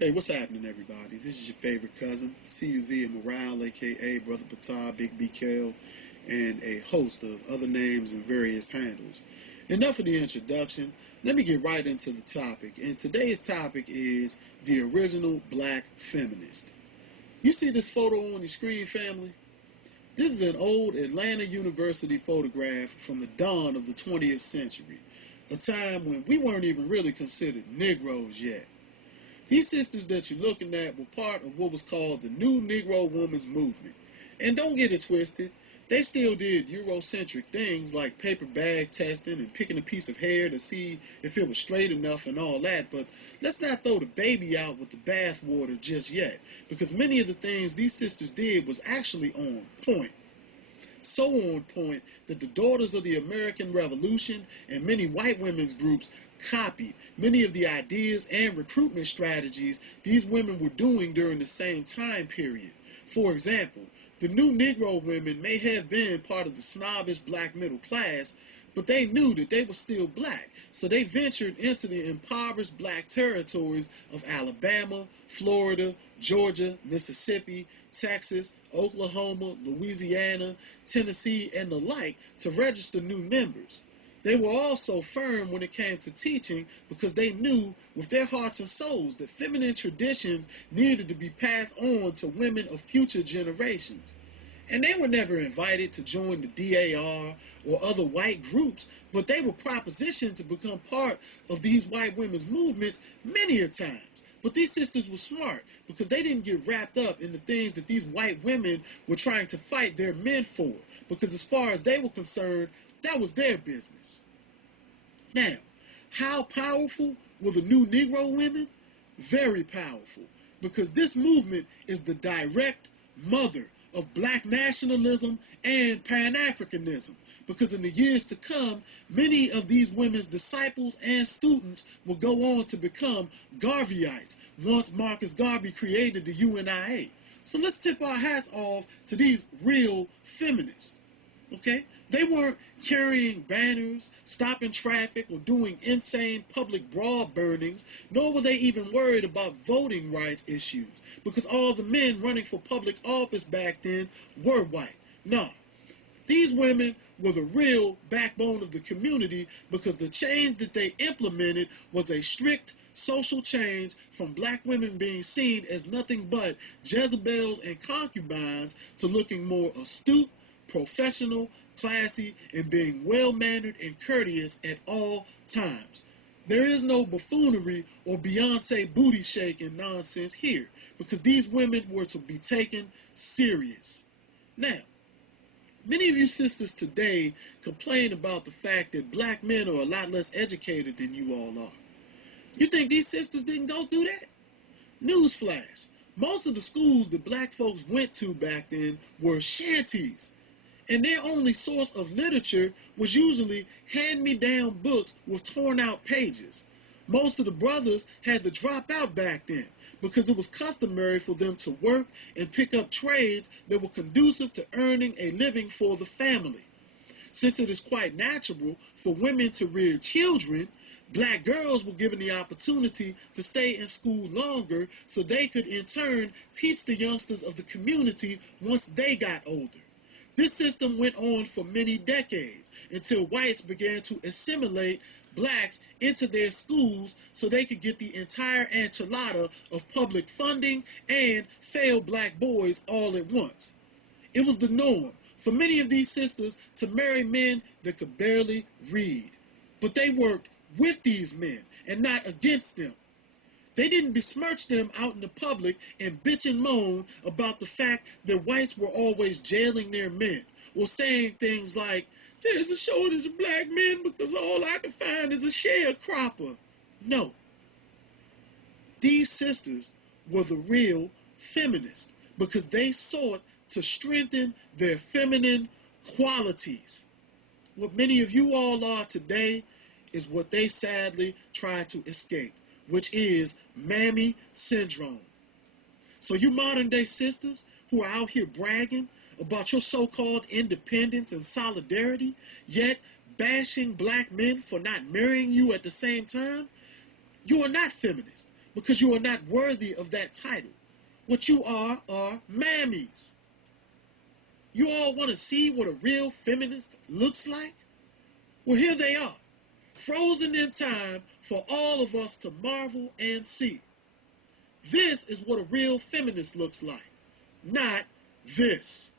Hey, what's happening, everybody? This is your favorite cousin, CUZ and Morale, aka Brother Patah, Big BKO, and a host of other names and various handles. Enough of the introduction. Let me get right into the topic. And today's topic is the original black feminist. You see this photo on your screen, family? This is an old Atlanta University photograph from the dawn of the 20th century, a time when we weren't even really considered Negroes yet. These sisters that you're looking at were part of what was called the New Negro Women's Movement. And don't get it twisted, they still did Eurocentric things like paper bag testing and picking a piece of hair to see if it was straight enough and all that, but let's not throw the baby out with the bathwater just yet, because many of the things these sisters did was actually on point. So on point that the Daughters of the American Revolution and many white women's groups copied many of the ideas and recruitment strategies these women were doing during the same time period. For example, the new Negro women may have been part of the snobbish black middle class, but they knew that they were still black, so they ventured into the impoverished black territories of Alabama, Florida, Georgia, Mississippi, Texas, Oklahoma, Louisiana, Tennessee, and the like to register new members. They were also firm when it came to teaching because they knew with their hearts and souls that feminine traditions needed to be passed on to women of future generations. And they were never invited to join the DAR or other white groups, but they were propositioned to become part of these white women's movements many a times. But these sisters were smart because they didn't get wrapped up in the things that these white women were trying to fight their men for, because as far as they were concerned, that was their business. Now, how powerful were the new Negro women? Very powerful, because this movement is the direct mother of black nationalism and Pan-Africanism, because in the years to come, many of these women's disciples and students will go on to become Garveyites once Marcus Garvey created the UNIA. So let's tip our hats off to these real feminists. Okay? They weren't carrying banners, stopping traffic, or doing insane public broad burnings, nor were they even worried about voting rights issues, because all the men running for public office back then were white. No. These women were the real backbone of the community, because the change that they implemented was a strict social change from black women being seen as nothing but Jezebels and concubines to looking more astute, professional, classy, and being well-mannered and courteous at all times. There is no buffoonery or Beyonce booty shaking nonsense here, because these women were to be taken serious. Now, many of you sisters today complain about the fact that black men are a lot less educated than you all are. You think these sisters didn't go through that? Newsflash, most of the schools that black folks went to back then were shanties, and their only source of literature was usually hand-me-down books with torn-out pages. Most of the brothers had to drop out back then because it was customary for them to work and pick up trades that were conducive to earning a living for the family. Since it is quite natural for women to rear children, black girls were given the opportunity to stay in school longer so they could in turn teach the youngsters of the community once they got older. This system went on for many decades until whites began to assimilate blacks into their schools so they could get the entire enchilada of public funding and fail black boys all at once. It was the norm for many of these sisters to marry men that could barely read, but they worked with these men and not against them. They didn't besmirch them out in the public and bitch and moan about the fact that whites were always jailing their men, or saying things like, "There's a shortage of black men because all I can find is a sharecropper." No. These sisters were the real feminists because they sought to strengthen their feminine qualities. What many of you all are today is what they sadly try to escape, which is mammy syndrome. So you modern day sisters who are out here bragging about your so-called independence and solidarity, yet bashing black men for not marrying you at the same time, you are not feminist. because you are not worthy of that title. What you are mammies. You all want to see what a real feminist looks like? Well, here they are, frozen in time for all of us to marvel and see. This is what a real feminist looks like, not this.